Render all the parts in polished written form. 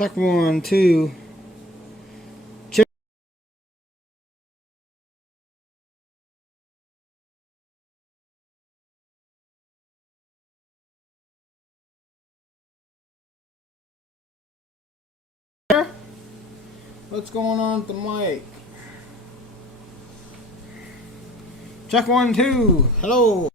Check 1, 2. Check. What's going on with the mic? Check 1, 2. Hello.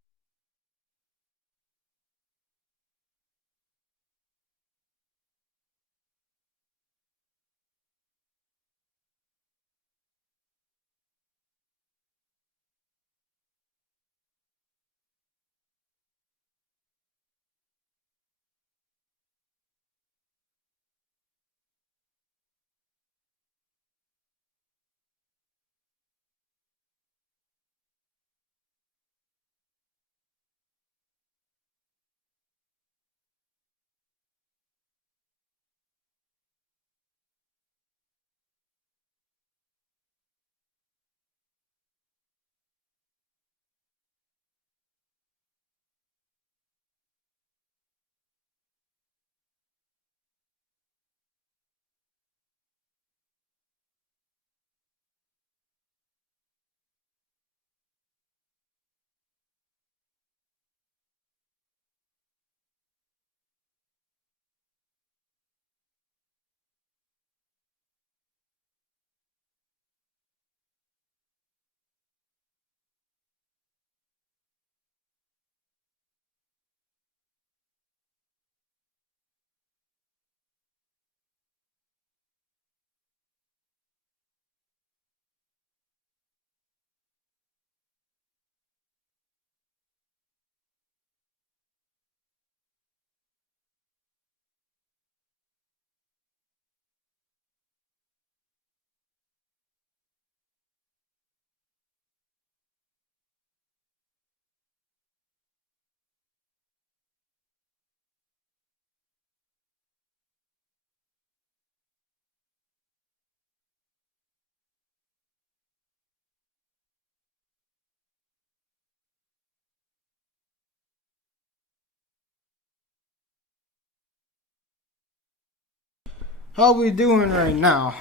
How we doing right now?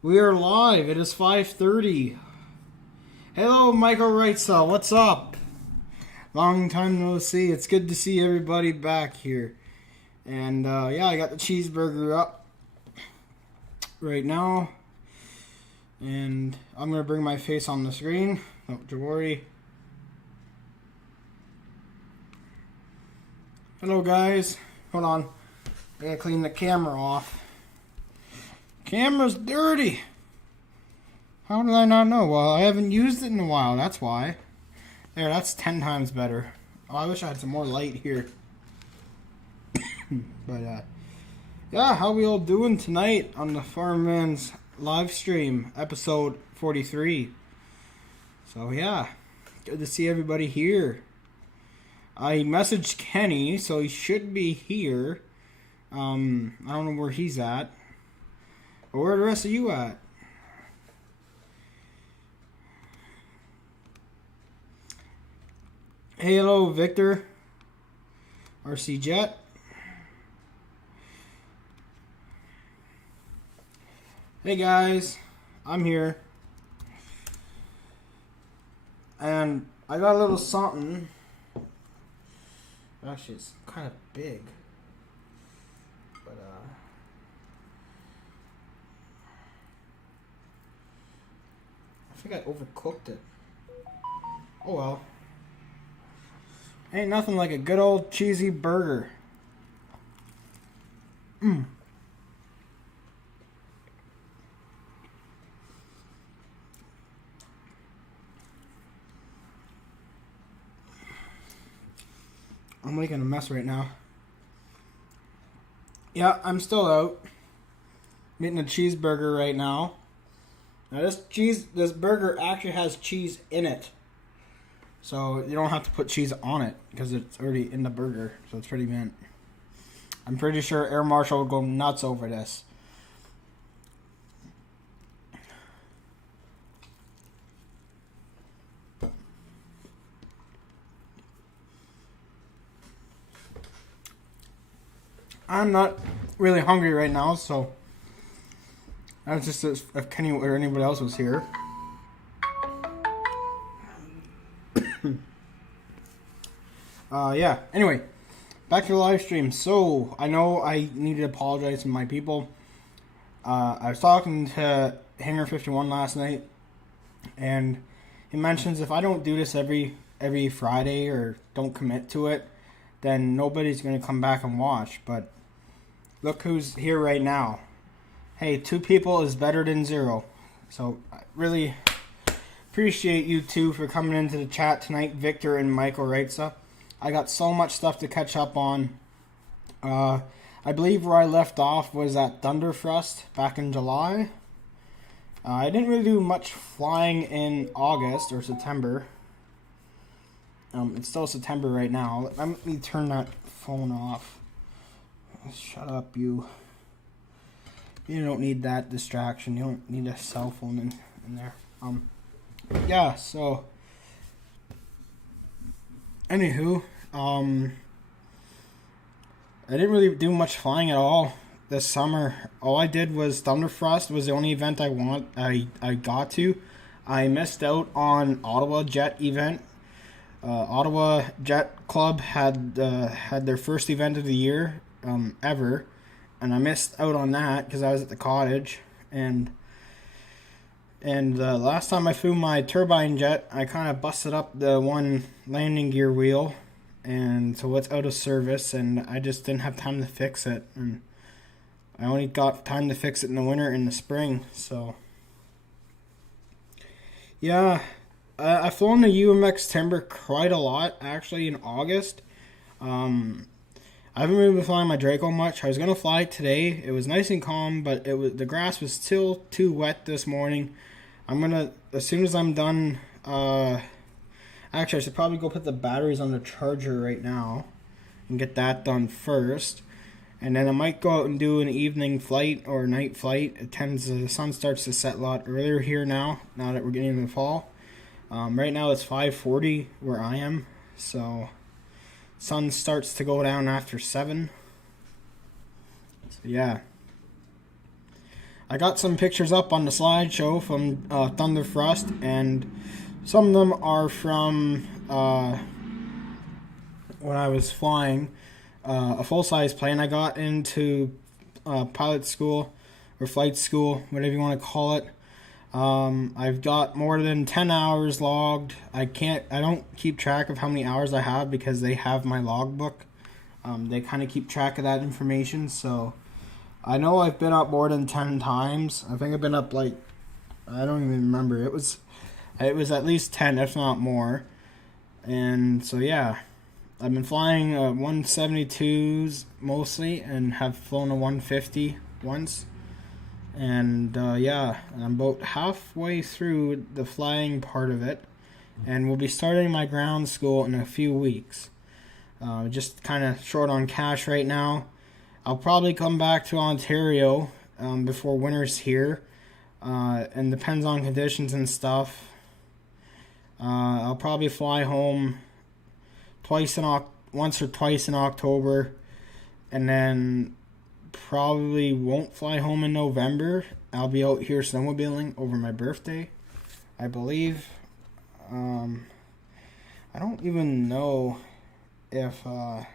We are live. It is 5:30. Hello, Michael Wrightsell. What's up? Long time no see. It's good to see everybody back here. And yeah, I got the cheeseburger up right now. And I'm going to bring my face on the screen. Don't you worry. Hello, guys. Hold on. I gotta clean the camera off. Camera's dirty. How did I not know? Well, I haven't used it in a while. That's why. There, that's 10 times better. Oh, I wish I had some more light here. But, yeah, how we all doing tonight on the Farmermans live stream, episode 43. So, yeah, good to see everybody here. I messaged Kenny, so he should be here. I don't know where he's at. But where are the rest of you at? Hey, hello, Victor. RC Jet. Hey, guys. I'm here. And I got a little something. Actually, it's kind of big. But, I think I overcooked it. Oh well. Ain't nothing like a good old cheesy burger. I'm making a mess right now. Yeah, I'm still out. I'm eating a cheeseburger right now. Now this burger actually has cheese in it. So you don't have to put cheese on it because it's already in the burger. So it's pretty mint. I'm pretty sure Air Marshal will go nuts over this. I'm not really hungry right now, so I was just if Kenny or anybody else was here. Yeah. Anyway, back to the live stream. So I know I need to apologize to my people. I was talking to Hangar 51 last night, and he mentions if I don't do this every Friday or don't commit to it, then nobody's going to come back and watch. But look who's here right now. Hey, 2 people is better than 0. So I really appreciate you 2 for coming into the chat tonight, Victor and Michael Reitza. I got so much stuff to catch up on. I believe where I left off was at Thunderfrust back in July. I didn't really do much flying in August or September. It's still September right now. Let me turn that phone off. Shut up, you. You don't need that distraction. You don't need a cell phone in there. Yeah, so anywho, I didn't really do much flying at all this summer. All I did was Thunderfrust was the only event I got to. I missed out on Ottawa Jet event. Ottawa Jet Club had their first event of the year ever, and I missed out on that because I was at the cottage. And last time I flew my turbine jet, I kind of busted up the one landing gear wheel, and so it's out of service, and I just didn't have time to fix it. And I only got time to fix it in the winter and the spring. So yeah, I've flown the UMX Timber quite a lot actually in August. I haven't really been flying my Draco much. I was gonna fly it today. It was nice and calm, but the grass was still too wet this morning. I'm gonna, as soon as I'm done, actually I should probably go put the batteries on the charger right now and get that done first. And then I might go out and do an evening flight or night flight. The sun starts to set a lot earlier here now that we're getting into the fall. Right now it's 5:40 where I am, so sun starts to go down after 7. So yeah. I got some pictures up on the slideshow from Thunderfrust, and some of them are from when I was flying a full-size plane. I got into pilot school or flight school, whatever you want to call it. I've got more than 10 hours logged. I don't keep track of how many hours I have because they have my logbook. They kind of keep track of that information, so I know I've been up more than 10 times. I think I've been up I don't even remember. It was at least 10, if not more. And so yeah, I've been flying 172s mostly, and have flown a 150 once. And yeah, I'm about halfway through the flying part of it, and we'll be starting my ground school in a few weeks. Just kind of short on cash right now. I'll probably come back to Ontario before winter's here, and depends on conditions and stuff. I'll probably fly home once or twice in October, and then probably won't fly home in November. I'll be out here snowmobiling over my birthday, I believe. I don't even know if I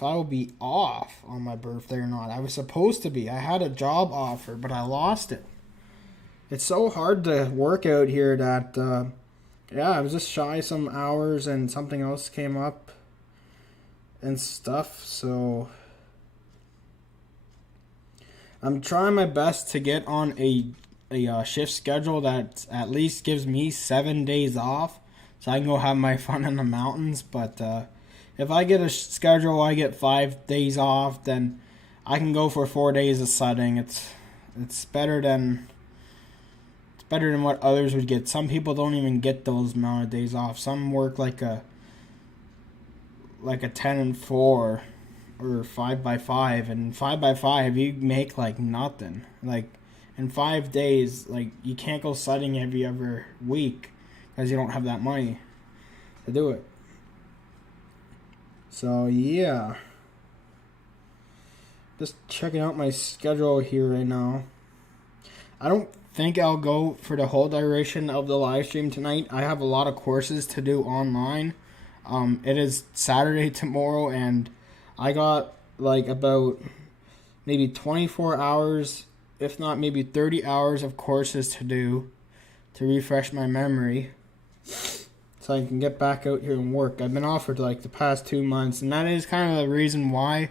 will be off on my birthday or not. I was supposed to be. I had a job offer, but I lost it. It's so hard to work out here that, yeah, I was just shy some hours and something else came up and stuff, so I'm trying my best to get on a shift schedule that at least gives me 7 days off, so I can go have my fun in the mountains. But if I get a schedule, I get 5 days off, then I can go for 4 days of setting. It's better than what others would get. Some people don't even get those amount of days off. Some work like a 10 and 4 or 5x5, and 5x5 you make like nothing. Like in 5 days, like you can't go sledding every other week because you don't have that money to do it. So yeah, Just checking out my schedule here right now. I don't think I'll go for the whole duration of the live stream tonight. I have a lot of courses to do online. It is Saturday tomorrow, and I got like about maybe 24 hours, if not maybe 30 hours of courses to do to refresh my memory so I can get back out here and work. I've been offered like the past 2 months, and that is kind of the reason why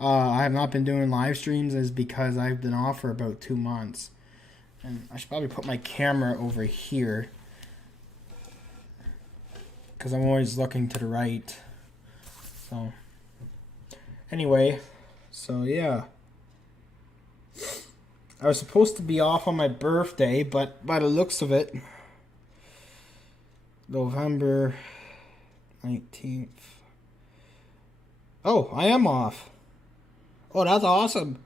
I have not been doing live streams, is because I've been off for about 2 months. And I should probably put my camera over here because I'm always looking to the right. So anyway, so yeah. I was supposed to be off on my birthday, but by the looks of it, November 19th. Oh, I am off. Oh, that's awesome.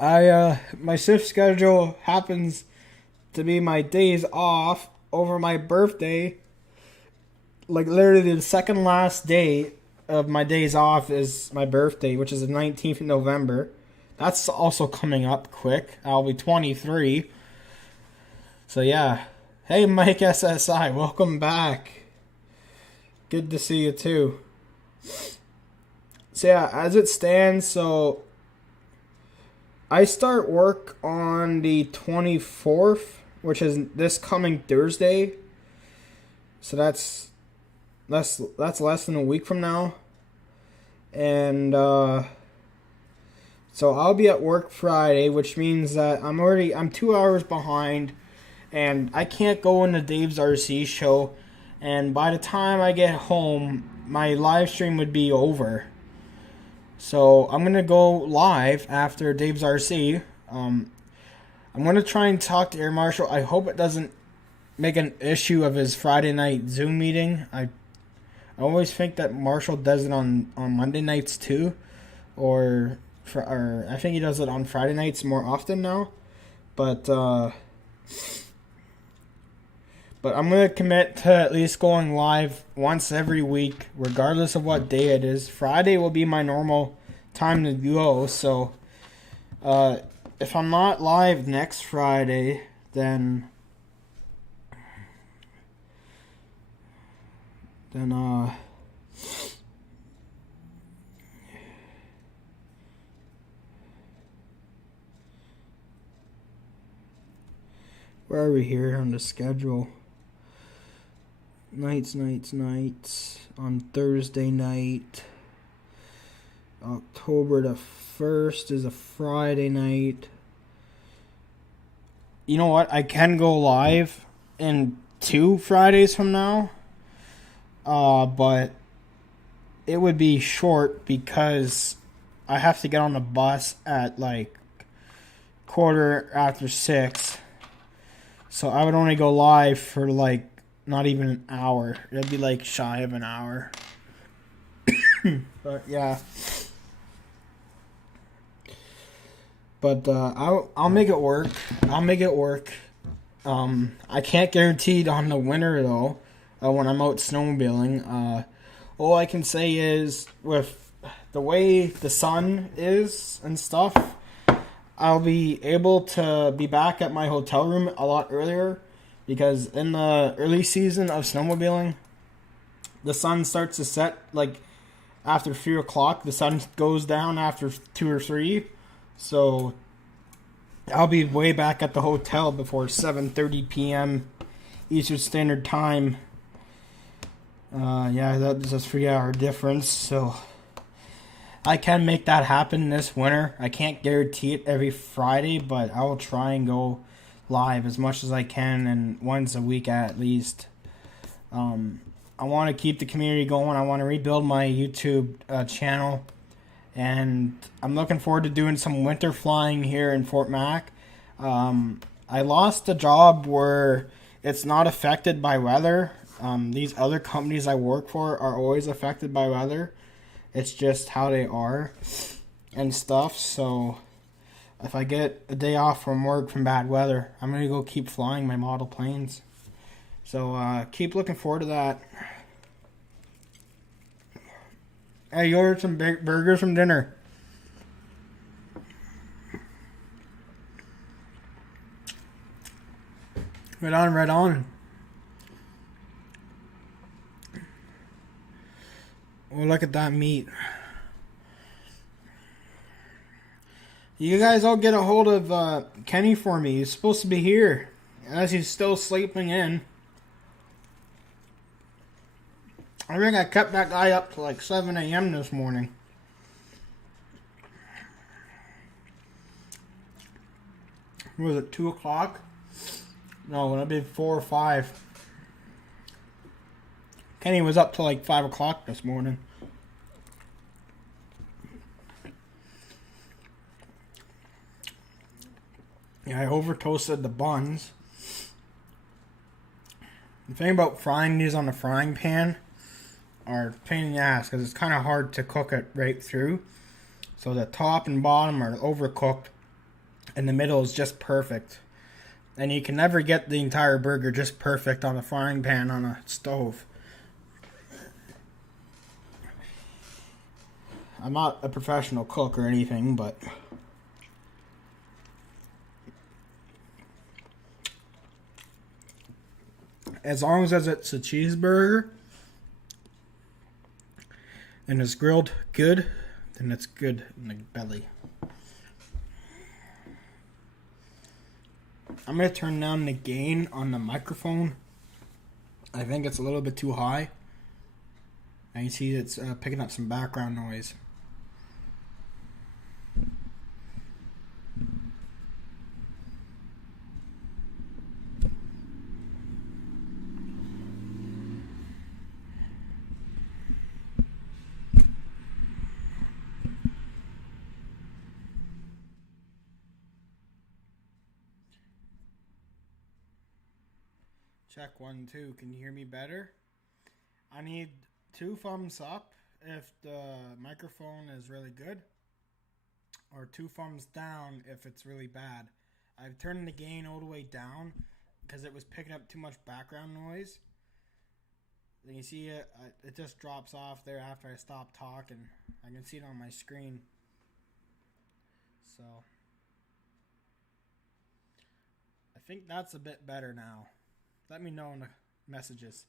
My shift schedule happens to be my days off over my birthday. Like literally the second last day of my days off is my birthday, which is the 19th of November. That's also coming up quick. I'll be 23. So yeah. Hey Mike SSI, welcome back. Good to see you too. So yeah, as it stands, so I start work on the 24th, which is this coming Thursday. So that's less than a week from now. And so I'll be at work Friday, which means that I'm 2 hours behind, and I can't go into Dave's RC show, and by the time I get home, my live stream would be over. So I'm going to go live after Dave's RC. I'm going to try and talk to Air Marshal. I hope it doesn't make an issue of his Friday night Zoom meeting. I always think that Marshall does it on Monday nights too. Or I think he does it on Friday nights more often now. But I'm going to commit to at least going live once every week, regardless of what day it is. Friday will be my normal time to go, so if I'm not live next Friday, then where are we here on the schedule? Nights on Thursday night. October the 1st is a Friday night. You know what? I can go live in 2 Fridays from now. But it would be short because I have to get on the bus at like 6:15. So I would only go live for like not even an hour. It'd be like shy of an hour. But yeah. But I'll make it work. I can't guarantee it on the winter though. When I'm out snowmobiling, all I can say is with the way the sun is and stuff, I'll be able to be back at my hotel room a lot earlier, because in the early season of snowmobiling, the sun starts to set like after 3 o'clock. The sun goes down after 2 or 3, so I'll be way back at the hotel before 7:30 p.m. Eastern Standard Time. Yeah, that's a 3-hour difference, so I can make that happen this winter. I can't guarantee it every Friday, but I will try and go live as much as I can, and once a week at least. I want to keep the community going. I want to rebuild my YouTube channel, and I'm looking forward to doing some winter flying here in Fort Mac. I lost a job where it's not affected by weather. These other companies I work for are always affected by weather. It's just how they are and stuff. So if I get a day off from work from bad weather, I'm going to go keep flying my model planes. So keep looking forward to that. Hey, you ordered some burgers from dinner. Right on, right on. Oh, look at that meat. You guys all get a hold of Kenny for me. He's supposed to be here. As he's still sleeping in. I think I kept that guy up to like 7 a.m. this morning. Was it 2 o'clock? No, it would have been 4 or 5. Kenny was up till like 5 o'clock this morning. Yeah, I over toasted the buns. The thing about frying these on the frying pan are a pain in the ass because it's kind of hard to cook it right through. So the top and bottom are overcooked and the middle is just perfect. And you can never get the entire burger just perfect on a frying pan on a stove. I'm not a professional cook or anything, but as long as it's a cheeseburger and it's grilled good, then it's good in the belly. I'm going to turn down the gain on the microphone. I think it's a little bit too high. And you see it's picking up some background noise. Check 1, 2. Can you hear me better? I need 2 thumbs up if the microphone is really good, or 2 thumbs down if it's really bad. I've turned the gain all the way down because it was picking up too much background noise. Then you see it just drops off there after I stop talking. I can see it on my screen. So I think that's a bit better now. Let me know in the messages.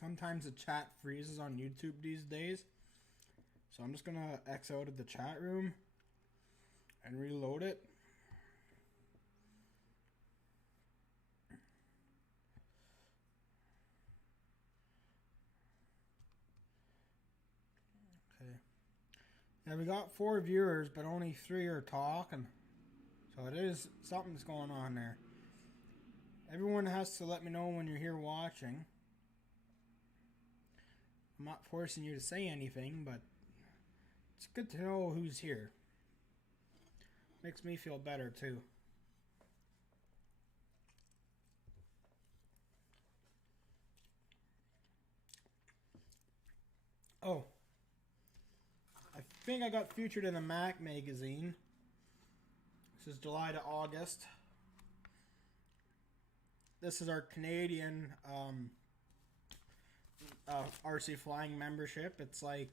Sometimes the chat freezes on YouTube these days. So I'm just going to X out of the chat room and reload it. Okay. Yeah, we got 4 viewers, but only 3 are talking. So it is something's going on there. Everyone has to let me know when you're here watching. I'm not forcing you to say anything, but it's good to know who's here. Makes me feel better too. Oh, I think I got featured in a Mac magazine. This is July to August. This is our Canadian RC Flying membership. It's like,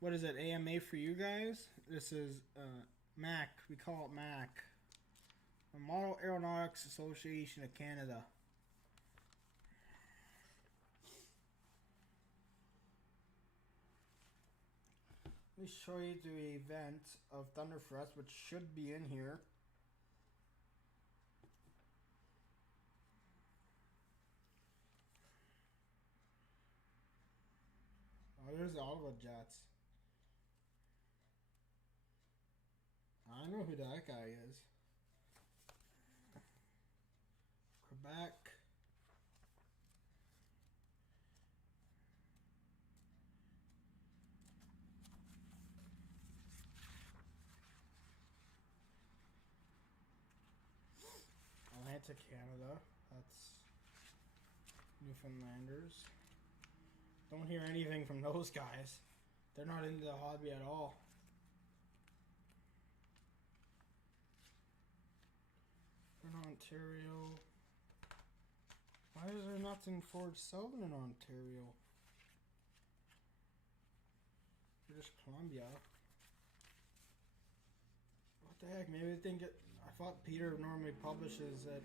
what is it, AMA for you guys? This is MAC. We call it MAC. The Model Aeronautics Association of Canada. Let me show you the event of Thunderfest, which should be in here. Oh, there's the Ottawa Jets. I know who that guy is. Quebec. Atlantic Canada. That's Newfoundlanders. Don't hear anything from those guys. They're not into the hobby at all. In Ontario. Why is there nothing for Southern Ontario? British Columbia. the heck? Maybe I think it. I thought Peter normally publishes it.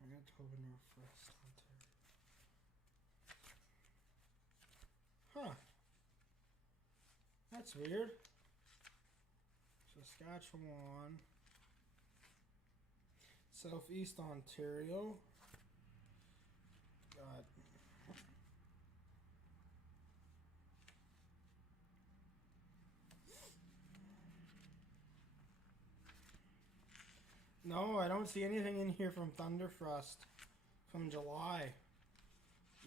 Manitoba Northwest, Ontario. Huh. That's weird. Saskatchewan. Southeast Ontario. God. No, I don't see anything in here from Thunderfrost from July.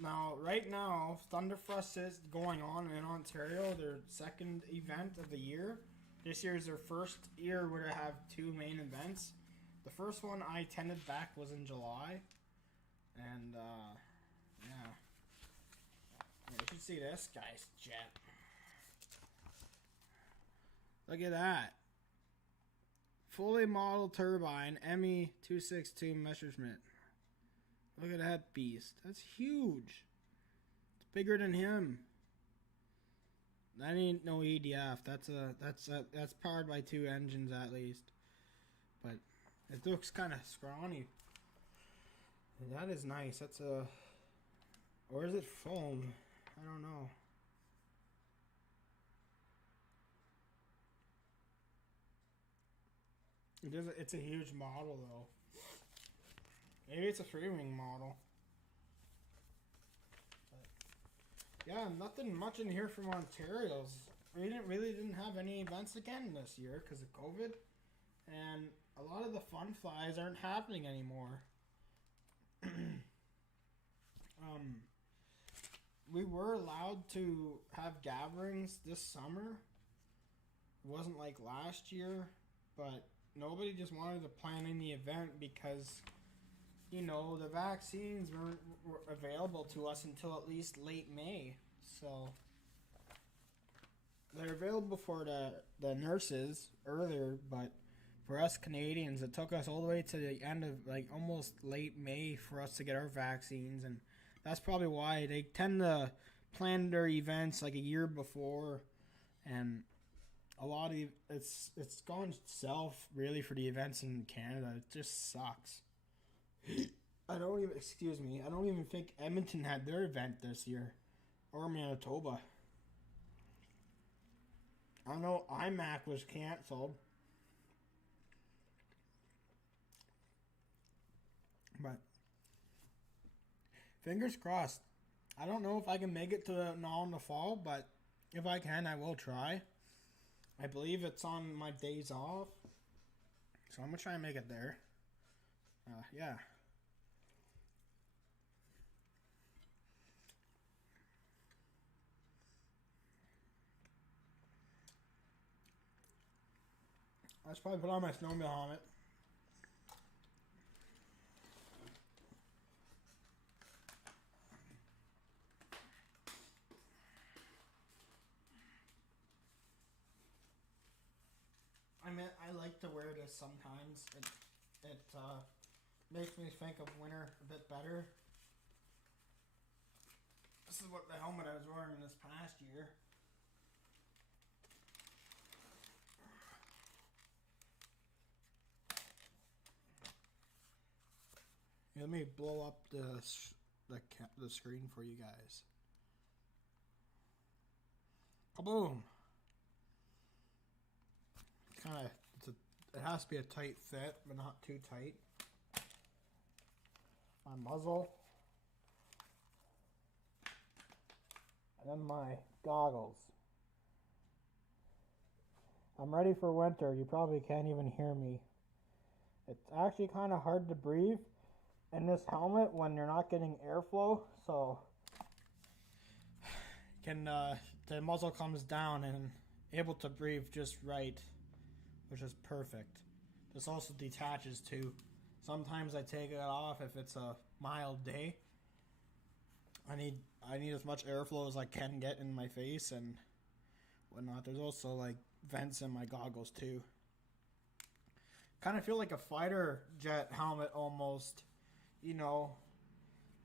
Now, right now, Thunderfrost is going on in Ontario, their second event of the year. This year is their first year where they have two main events. The first one I attended back was in July. And, yeah. You should see this guy's jet. Look at that. Fully modeled turbine, ME262 Messerschmitt. Look at that beast. That's huge. It's bigger than him. That ain't no EDF. That's powered by two engines at least. But it looks kind of scrawny. That is nice. That's a... Or is it foam? I don't know. It's a huge model though. Maybe it's a three-wing model. But yeah, nothing much in here from Ontario's. We didn't have any events again this year because of COVID, and a lot of the fun flies aren't happening anymore. We were allowed to have gatherings this summer. It wasn't like last year, but nobody just wanted to plan any event because, you know, the vaccines weren't available to us until at least late May. So they're available for the nurses earlier, but for us Canadians, it took us all the way to the end of like almost late May for us to get our vaccines, and that's probably why they tend to plan their events like a year before, and a lot of it's gone south really for the events in Canada. It just sucks. I don't even think Edmonton had their event this year, or Manitoba. I know IMAC was canceled, but fingers crossed. I don't know if I can make it to the Null in the fall, but if I can, I will try. I believe it's on my days off, so I'm gonna try and make it there. Yeah. I should probably put on my snowmobile helmet. I like to wear this sometimes. It makes me think of winter a bit better. This is what the helmet I was wearing this past year. Let me blow up the screen for you guys. Kaboom! It has to be a tight fit, but not too tight. My muzzle. And then my goggles. I'm ready for winter. You probably can't even hear me. It's actually kind of hard to breathe in this helmet when you're not getting airflow, so the muzzle comes down and able to breathe just right, which is perfect. This also detaches too. Sometimes I take it off if it's a mild day. I need as much airflow as I can get in my face and whatnot. There's also like vents in my goggles too. Kind of feel like a fighter jet helmet almost. You know,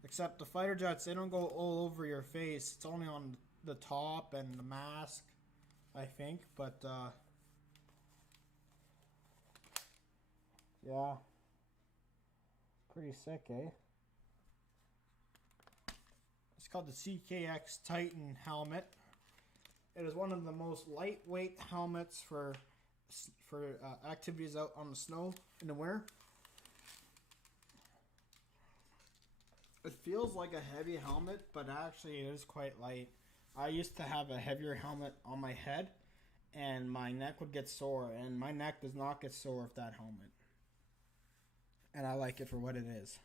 Except the fighter jets, they don't go all over your face. It's only on the top and the mask, I think. But, yeah. Pretty sick, eh? It's called the CKX Titan helmet. It is one of the most lightweight helmets for activities out on the snow in the winter. It feels like a heavy helmet, but actually it is quite light. I used to have a heavier helmet on my head, and my neck would get sore, and my neck does not get sore with that helmet. And I like it for what it is.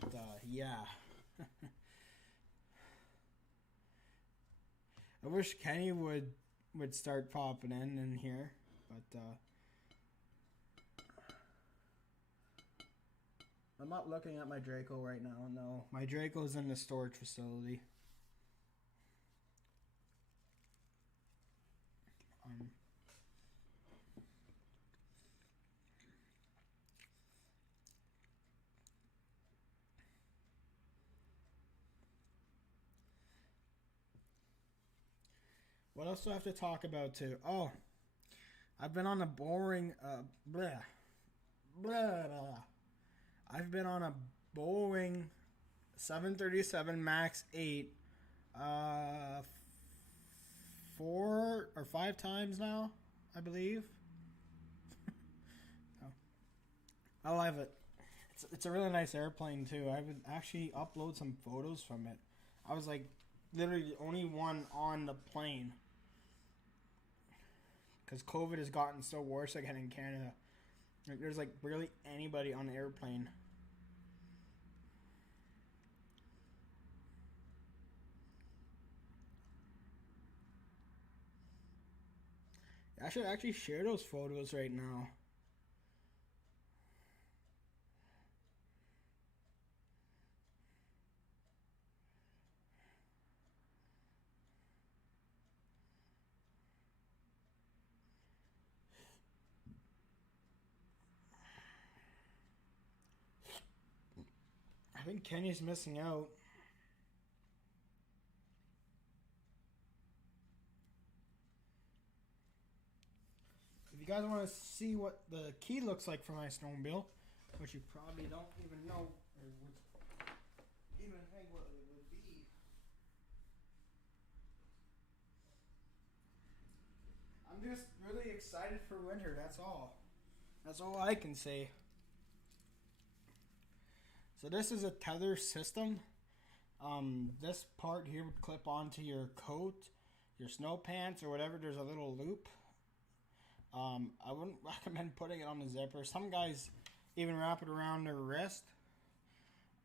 But, yeah. I wish Kenny would start popping in here, but, I'm not looking at my Draco right now, no. My Draco's in the storage facility. What else do I have to talk about, too? Oh, I've been on a boring, blah, blah, blah. I've been on a Boeing 737 MAX 8 4 or 5 times now, I believe. Oh. I love it. It's a really nice airplane too. I would actually upload some photos from it. I was like literally the only one on the plane because COVID has gotten so worse again in Canada. Like, there's like barely anybody on the airplane. I should actually share those photos right now. I think Kenny's missing out. If you guys want to see what the key looks like for my snowmobile, which you probably don't even know or would even think what it would be, I'm just really excited for winter. That's all. That's all I can say. So this is a tether system. This part here would clip onto your coat, your snow pants, or whatever. There's a little loop. I wouldn't recommend putting it on the zipper. Some guys even wrap it around their wrist.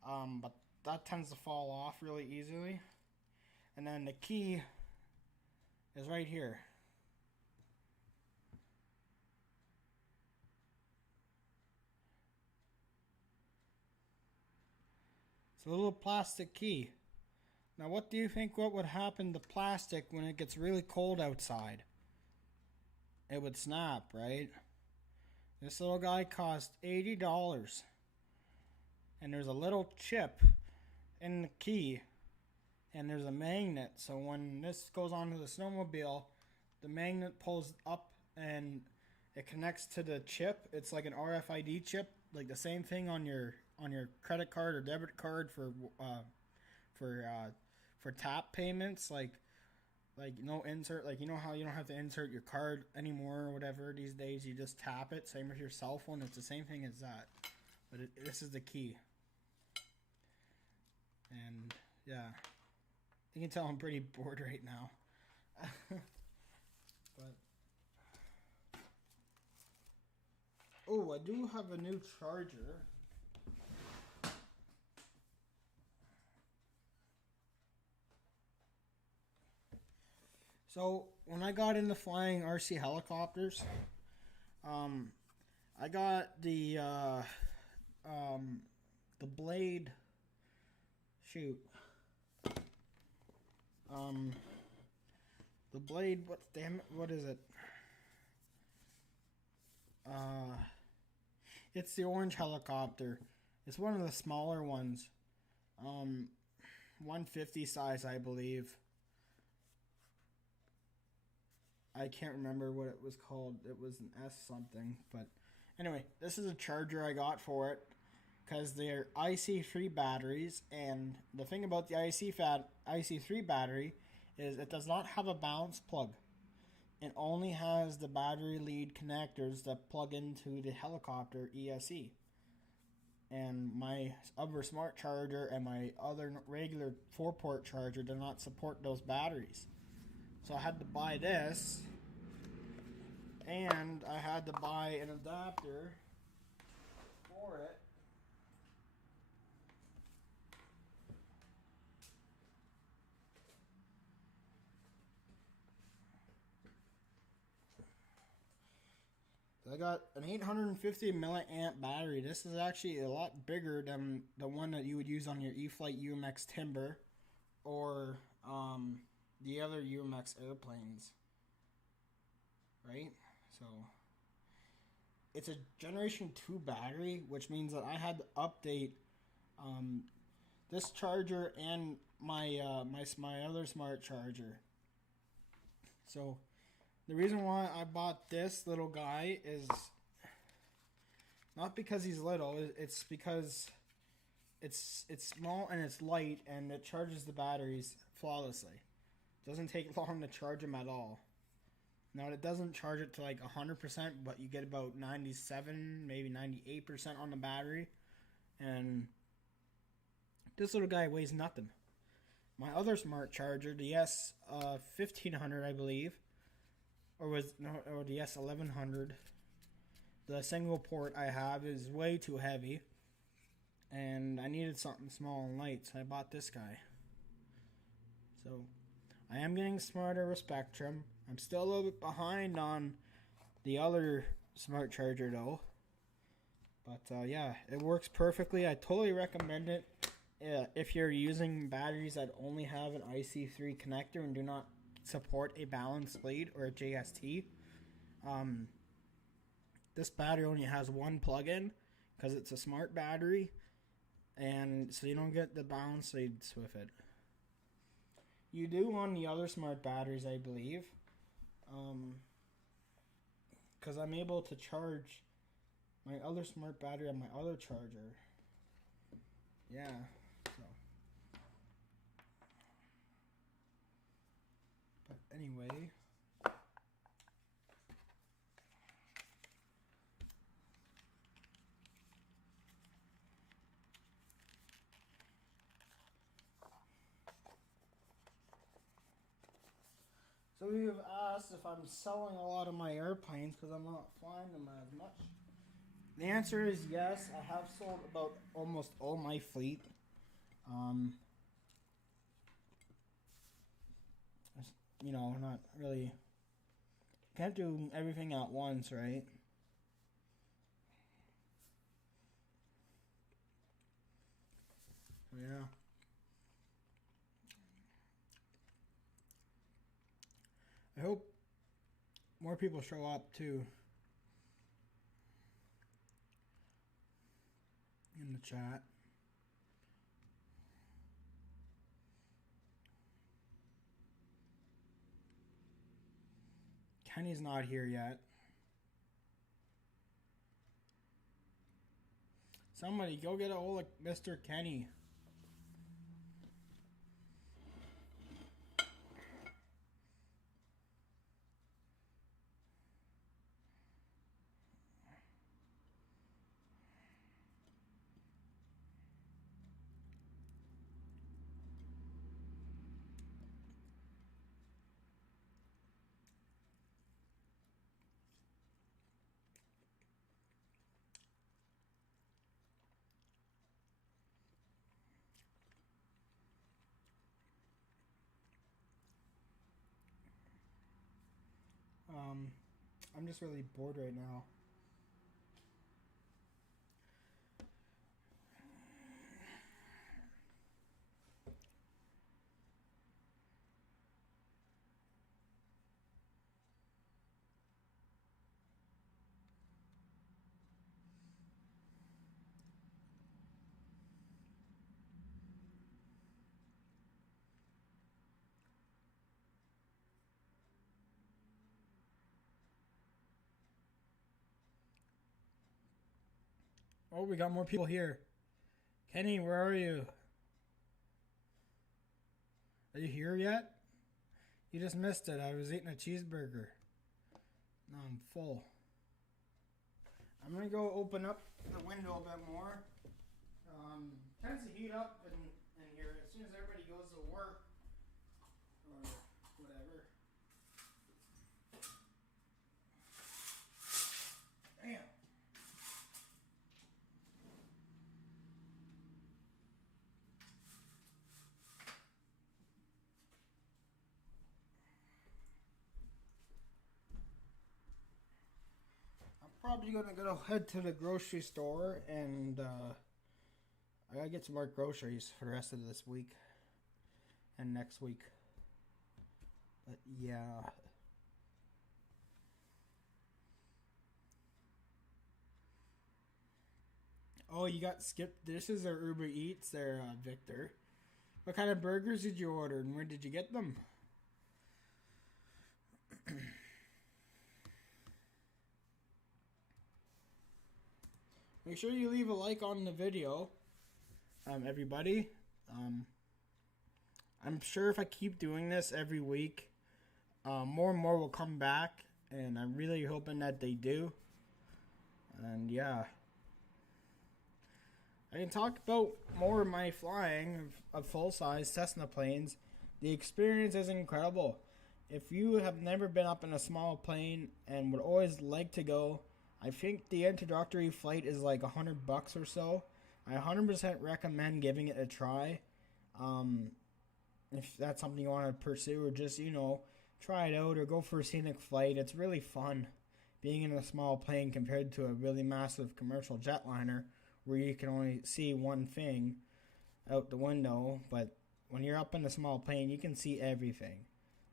But that tends to fall off really easily. And then the key is right here. It's a little plastic key. Now what do you think what would happen to plastic when it gets really cold outside? It would snap, right? This little guy cost $80. And there's a little chip in the key. And there's a magnet. So when this goes onto the snowmobile, the magnet pulls up and it connects to the chip. It's like an RFID chip. Like the same thing on your credit card or debit card for tap payments. Like no insert, like you know how you don't have to insert your card anymore or whatever these days, you just tap it. Same with your cell phone, it's the same thing as that, but this is the key. And yeah, you can tell I'm pretty bored right now. But oh, I do have a new charger. So when I got into flying RC helicopters, I got the blade. Shoot. The blade. What? Damn it! What is it? It's the orange helicopter. It's one of the smaller ones. 150 size, I believe. I can't remember what it was called. It was an S something. But anyway, this is a charger I got for it because they're IC3 batteries. And the thing about the IC3 battery is it does not have a balance plug. It only has the battery lead connectors that plug into the helicopter ESC. And my other smart charger and my other regular 4-port charger do not support those batteries. So I had to buy this, and I had to buy an adapter for it. I got an 850 milliamp battery. This is actually a lot bigger than the one that you would use on your E-flite UMX Timber or the other UMX airplanes, right? So it's a generation 2 battery, which means that I had to update this charger and my my other smart charger. So the reason why I bought this little guy is not because he's little. It's because it's small and it's light and it charges the batteries flawlessly. It doesn't take long to charge them at all. Now it doesn't charge it to like 100%, but you get about 97, maybe 98% on the battery. And this little guy weighs nothing. My other smart charger, the S1500, I believe, or the S1100, the single port I have is way too heavy, and I needed something small and light, so I bought this guy. So I am getting smarter with Spectrum. I'm still a little bit behind on the other smart charger though, but yeah, it works perfectly. I totally recommend it if you're using batteries that only have an IC3 connector and do not support a balanced lead or a JST. This battery only has one plug-in because it's a smart battery, and so you don't get the balance leads with it. You do on the other smart batteries, I believe, because I'm able to charge my other smart battery on my other charger. Yeah, so. But anyway, so you've asked if I'm selling a lot of my airplanes because I'm not flying them as much. The answer is yes. I have sold about almost all my fleet. You know, not really. Can't do everything at once, right? Yeah. I hope more people show up too in the chat. Kenny's not here yet. Somebody go get a hold of Mr. Kenny. I'm just really bored right now. Oh, we got more people here. Kenny, where are you? Are you here yet? You just missed it. I was eating a cheeseburger. Now I'm full. I'm gonna go open up the window a bit more. Tends to heat up in here as soon as everybody goes to work or whatever. Damn. I'm probably gonna go head to the grocery store and I gotta get some more groceries for the rest of this week and next week. But yeah. Oh, you got skipped dishes or Uber Eats there, Victor. What kind of burgers did you order and where did you get them? Make sure you leave a like on the video, everybody. I'm sure if I keep doing this every week, more and more will come back, and I'm really hoping that they do. And yeah, I can talk about more of my flying of full-size Cessna planes. The experience is incredible. If you have never been up in a small plane and would always like to go, I think the introductory flight is like $100 or so. I 100% recommend giving it a try. If that's something you want to pursue, or just, try it out or go for a scenic flight. It's really fun being in a small plane compared to a really massive commercial jetliner where you can only see one thing out the window. But when you're up in a small plane, you can see everything.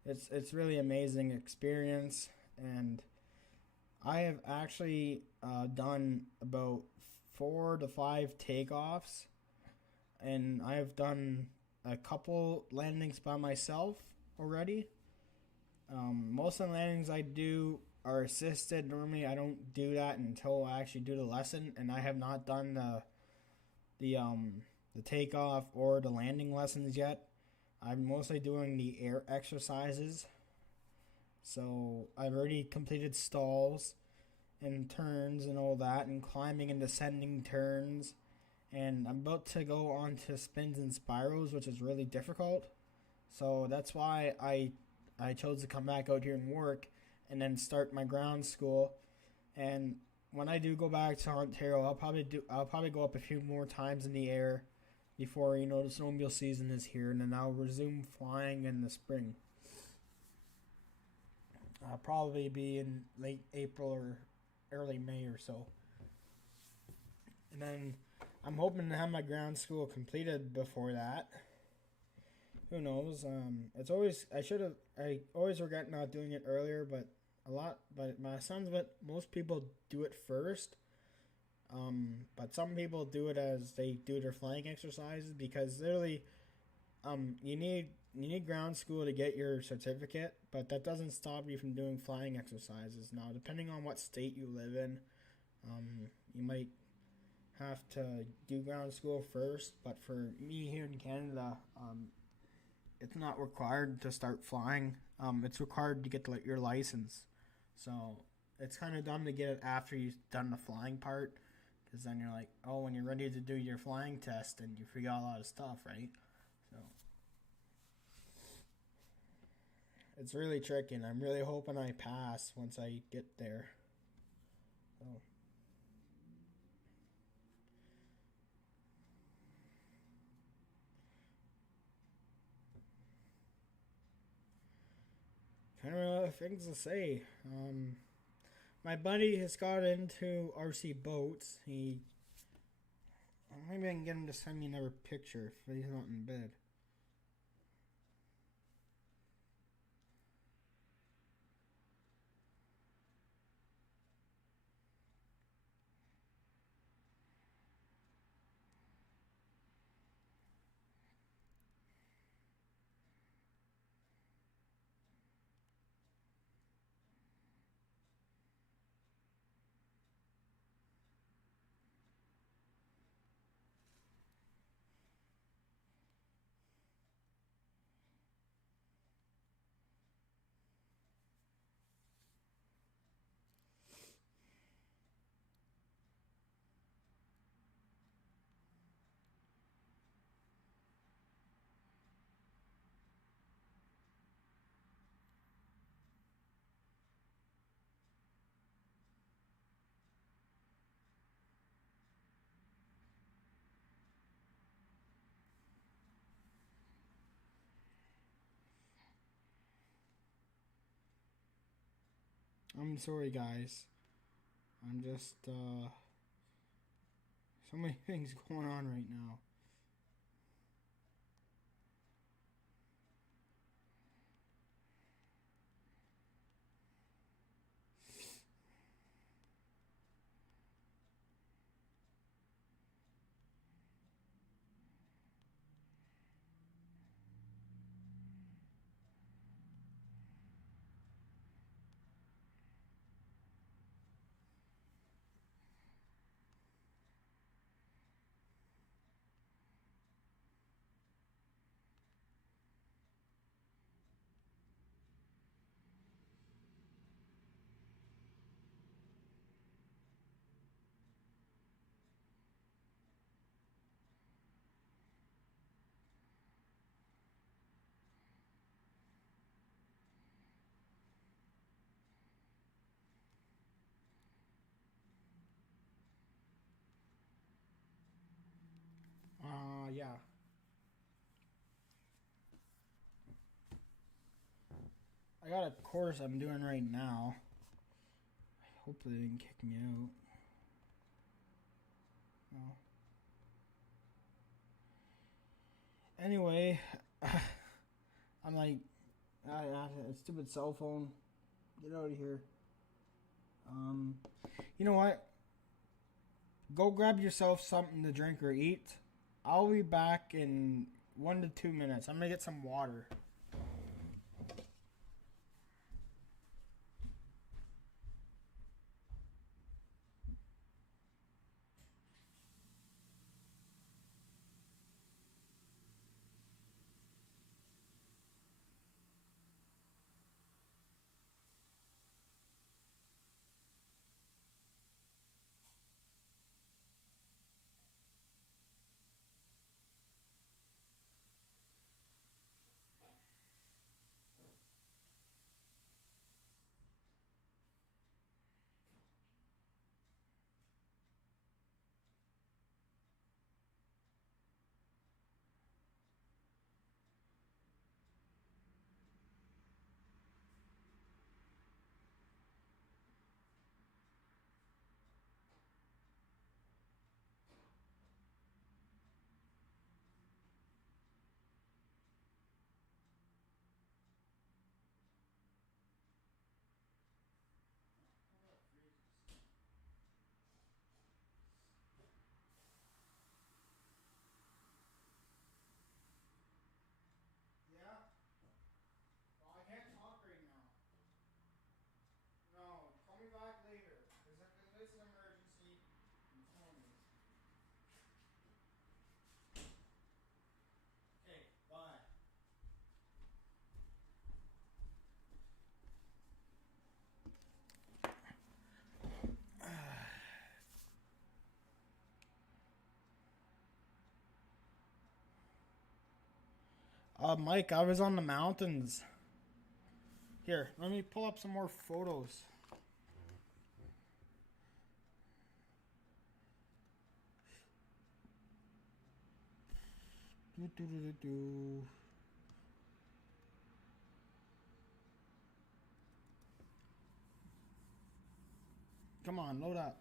It's really amazing experience, and I have actually done about 4 to 5 takeoffs, and I have done a couple landings by myself already. Most of the landings I do are assisted. Normally, I don't do that until I actually do the lesson, and I have not done the takeoff or the landing lessons yet. I'm mostly doing the air exercises. So I've already completed stalls and turns and all that, and climbing and descending turns. And I'm about to go on to spins and spirals, which is really difficult. So that's why I chose to come back out here and work and then start my ground school. And when I do go back to Ontario, I'll probably go up a few more times in the air before, the snowmobile season is here, and then I'll resume flying in the spring. I'll probably be in late April or early May or so. And then I'm hoping to have my ground school completed before that. Who knows? I always regret not doing it earlier, but my son's what most people do it first. But some people do it as they do their flying exercises, because literally, you need ground school to get your certificate, but that doesn't stop you from doing flying exercises. Now, depending on what state you live in, you might have to do ground school first, but for me here in Canada, it's not required to start flying. It's required to get your license. So it's kind of dumb to get it after you've done the flying part, because then you're like, oh, when you're ready to do your flying test, and you forget a lot of stuff, right? So it's really tricky, and I'm really hoping I pass once I get there. So kind of other things to say. My buddy has got into RC boats. Maybe I can get him to send me another picture if he's not in bed. I'm sorry, guys. I'm just, so many things going on right now. Yeah. I got a course I'm doing right now. Hopefully they didn't kick me out. No. Anyway, I'm like, a stupid cell phone. Get out of here. You know what? Go grab yourself something to drink or eat. I'll be back in 1 to 2 minutes. I'm gonna get some water. Yeah? Well, I can't talk right now. No, call me back later. Because if it's an emergency, you tell me. Okay, bye. Mike, I was on the mountains. Here, let me pull up some more photos. Come on, load up.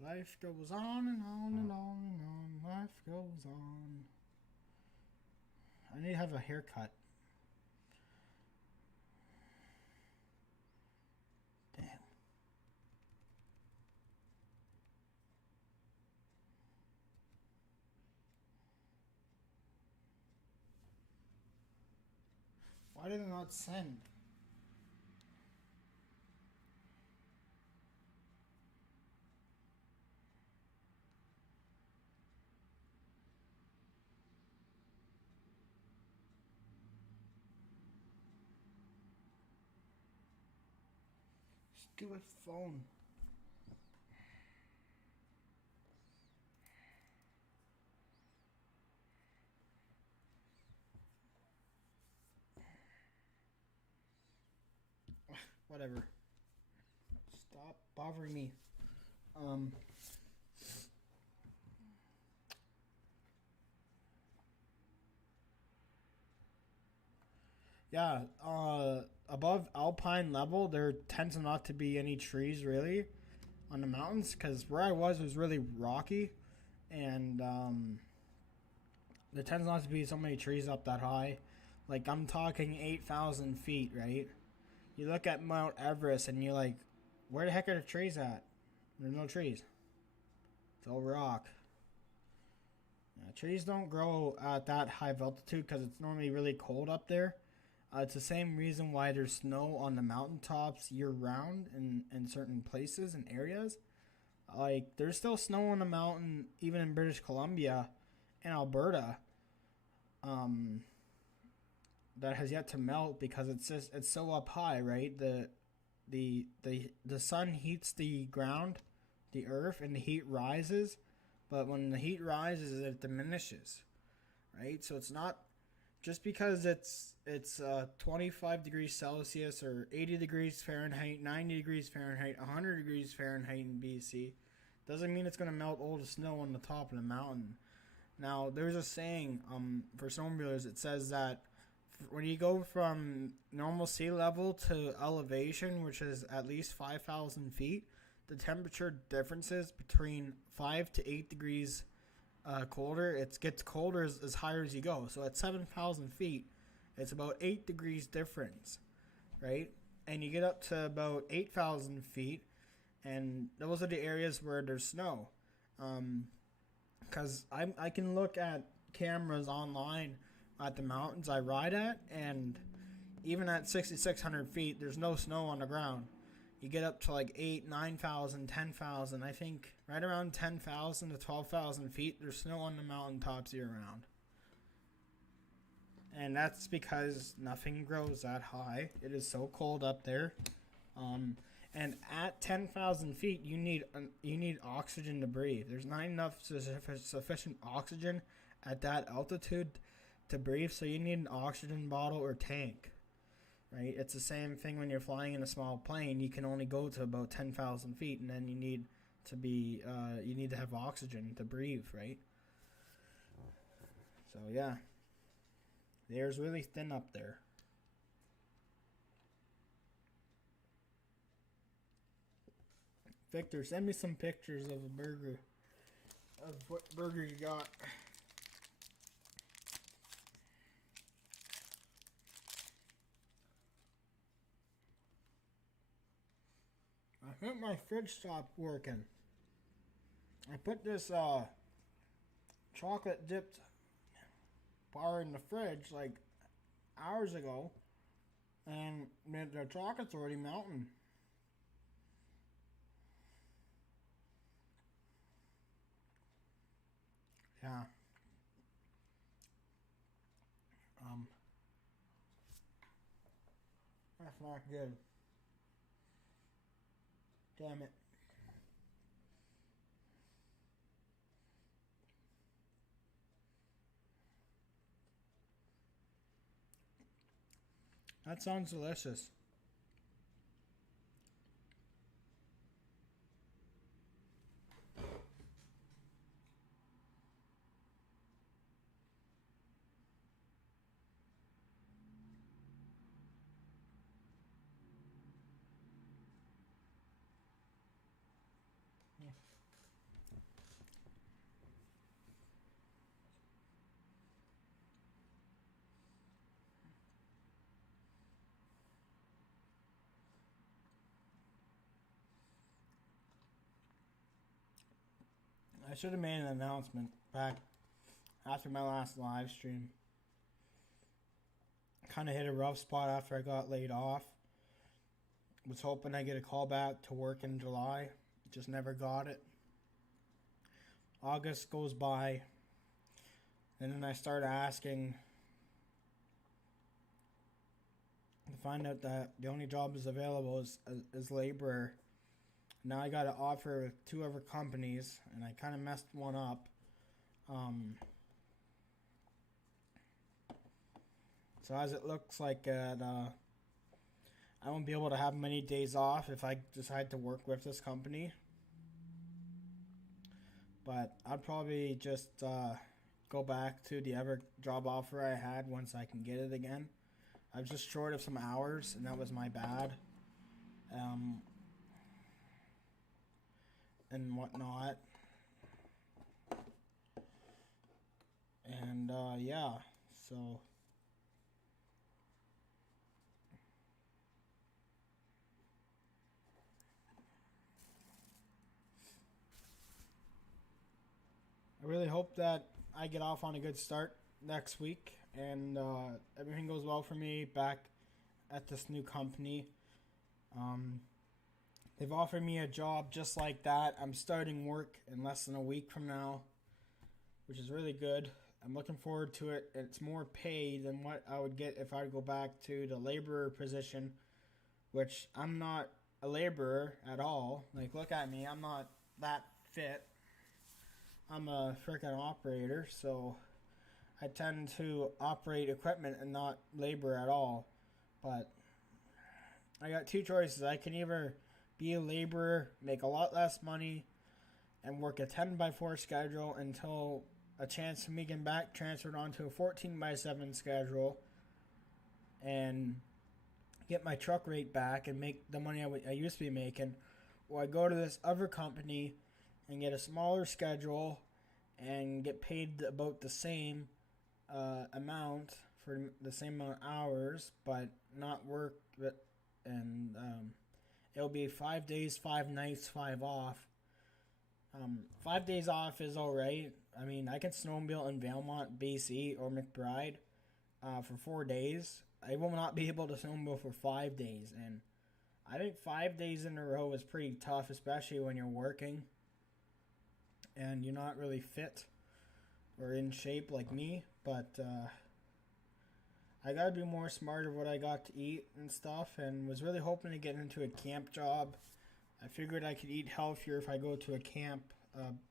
Life goes on and on and on and on. Life goes on. I need to have a haircut. Damn. Why did it not send? Stupid phone. Whatever. Stop bothering me. Yeah, above alpine level, there tends not to be any trees really on the mountains because where I was really rocky, and there tends not to be so many trees up that high. Like I'm talking 8,000 feet, right? You look at Mount Everest and you're like, where the heck are the trees at? There's no trees. It's all rock. Trees don't grow at that high of altitude because it's normally really cold up there. It's the same reason why there's snow on the mountaintops year round in certain places and areas. Like there's still snow on the mountain even in British Columbia and Alberta. Um, that has yet to melt because it's so up high, right? The sun heats the ground, the earth, and the heat rises. But when the heat rises, it diminishes, right? So it's not just because it's 25 degrees Celsius or 80 degrees Fahrenheit, 90 degrees Fahrenheit, 100 degrees Fahrenheit in BC, doesn't mean it's going to melt all the snow on the top of the mountain. Now, there's a saying for snowmobilers. It says that when you go from normal sea level to elevation, which is at least 5,000 feet, the temperature differences between 5 to 8 degrees colder. It gets colder as higher as you go. So at 7,000 feet, it's about 8 degrees difference, right? And you get up to about 8,000 feet, and those are the areas where there's snow. Because I can look at cameras online at the mountains I ride at, and even at 6,600 feet, there's no snow on the ground. You get up to like 8, 9,000, 10,000. I think right around 10,000 to 12,000 feet, there's snow on the mountaintops year round. And that's because nothing grows that high. It is so cold up there. And at 10,000 feet, you need oxygen to breathe. There's not enough sufficient oxygen at that altitude to breathe, so you need an oxygen bottle or tank. Right? It's the same thing when you're flying in a small plane. You can only go to about 10,000 feet, and then you need to have oxygen to breathe, right? So yeah, the air's really thin up there. Victor, send me some pictures of a burger, of what burger you got. I think my fridge stopped working. I put this chocolate dipped bar in the fridge like hours ago, and the chocolate's already melting. Yeah. That's not good. Damn it. That sounds delicious. I should have made an announcement back after my last live stream. Kind of hit a rough spot after I got laid off. Was hoping I get a call back to work in July. Just never got it. August goes by. And then I start asking to find out that the only job is available is laborer. Now I got an offer with two other companies, and I kind of messed one up. So as it looks like I won't be able to have many days off if I decide to work with this company. But I'll probably just go back to the other job offer I had once I can get it again. I was just short of some hours, and that was my bad. And whatnot. And yeah, so I really hope that I get off on a good start next week, and everything goes well for me back at this new company. They've offered me a job just like that. I'm starting work in less than a week from now, which is really good. I'm looking forward to it. It's more pay than what I would get if I would go back to the laborer position, which I'm not a laborer at all. Like, look at me. I'm not that fit. I'm a freaking operator, so I tend to operate equipment and not labor at all. But I got two choices. I can either be a laborer, make a lot less money, and work a 10x4 schedule until a chance for me getting back transferred onto a 14x7 schedule and get my truck rate back and make the money I used to be making. Or I go to this other company and get a smaller schedule and get paid about the same amount for the same amount of hours, but not work. And it'll be 5 days, 5 nights, 5 off. 5 days off is alright. I mean, I can snowmobile in Valemount, BC, or McBride for 4 days. I will not be able to snowmobile for 5 days, and I think 5 days in a row is pretty tough, especially when you're working and you're not really fit or in shape like me. But I gotta be more smart of what I got to eat and stuff, and was really hoping to get into a camp job. I figured I could eat healthier if I go to a camp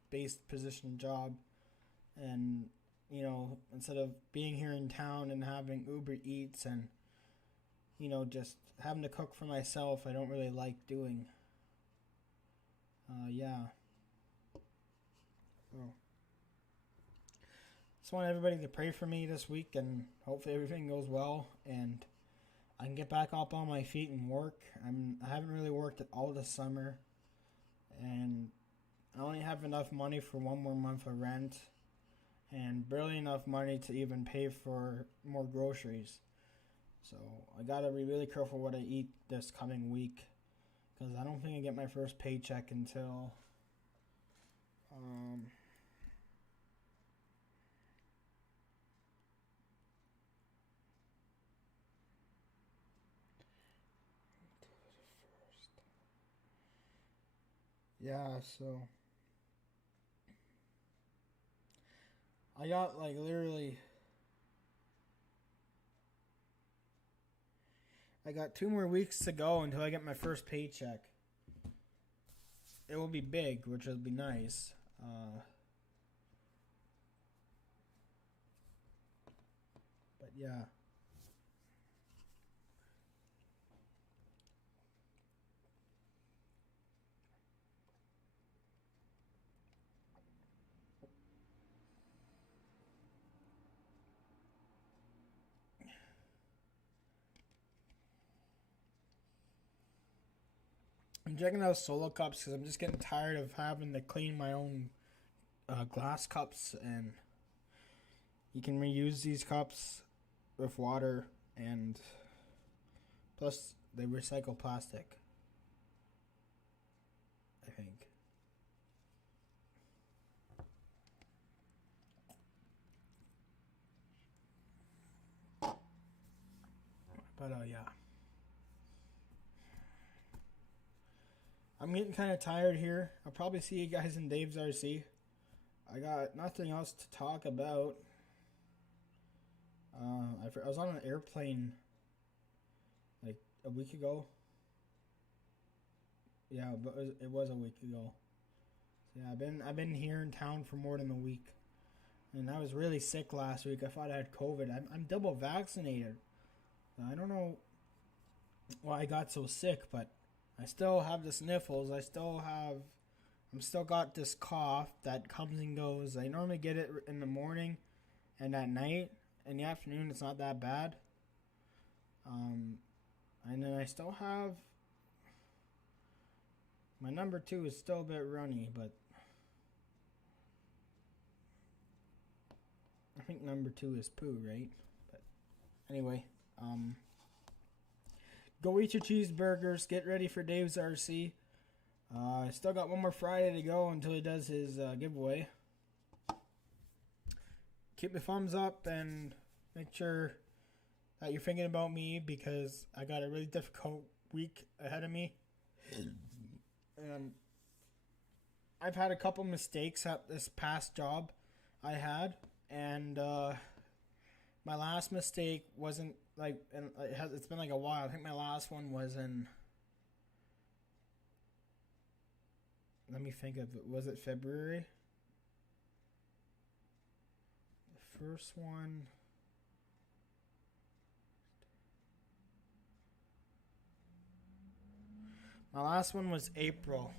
based position job, and you know, instead of being here in town and having Uber Eats and, you know, just having to cook for myself, I don't really like doing. Yeah. Oh. Just want everybody to pray for me this week, and hopefully everything goes well and I can get back up on my feet and work. I haven't really worked at all this summer, and I only have enough money for one more month of rent and barely enough money to even pay for more groceries. So I gotta be really careful what I eat this coming week, because I don't think I get my first paycheck until yeah, so I got like literally I got 2 more weeks to go until I get my first paycheck. It will be big, which will be nice. But yeah. I'm checking out solo cups because I'm just getting tired of having to clean my own glass cups, and you can reuse these cups with water, and plus they recycle plastic, I think. But yeah. I'm getting kind of tired here. I'll probably see you guys in Dave's RC. I got nothing else to talk about. I was on an airplane like a week ago. Yeah, but it was a week ago. So yeah, I've been here in town for more than a week, and I was really sick last week. I thought I had COVID. I'm double vaccinated. I don't know why I got so sick, but I still have the sniffles. I'm still got this cough that comes and goes. I normally get it in the morning and at night. In the afternoon, it's not that bad. And then I still have... My number 2 is still a bit runny, but... I think number 2 is Pooh, right? But anyway, go eat your cheeseburgers. Get ready for Dave's RC. I still got one more Friday to go until he does his giveaway. Keep the thumbs up and make sure that you're thinking about me because I got a really difficult week ahead of me. And I've had a couple mistakes at this past job I had. And my last mistake wasn't like, and it's been like a while. I think my last one was in, let me think of it. Was it February? The first one. My last one was April.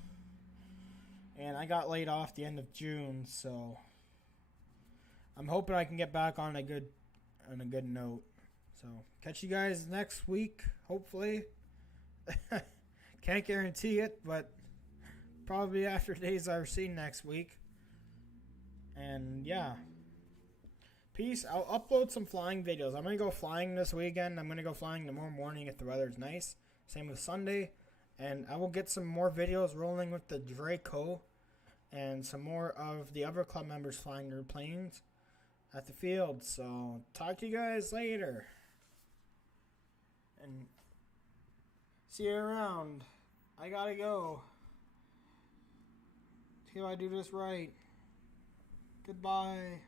And I got laid off the end of June, so I'm hoping I can get back on a good note. So catch you guys next week, hopefully. Can't guarantee it, but probably after Days RC next week. And yeah. Peace. I'll upload some flying videos. I'm gonna go flying this weekend. I'm gonna go flying tomorrow morning if the weather's nice. Same with Sunday. And I will get some more videos rolling with the Draco and some more of the other club members flying their planes at the field. So talk to you guys later, and see you around. I gotta go. See if I do this right. Goodbye.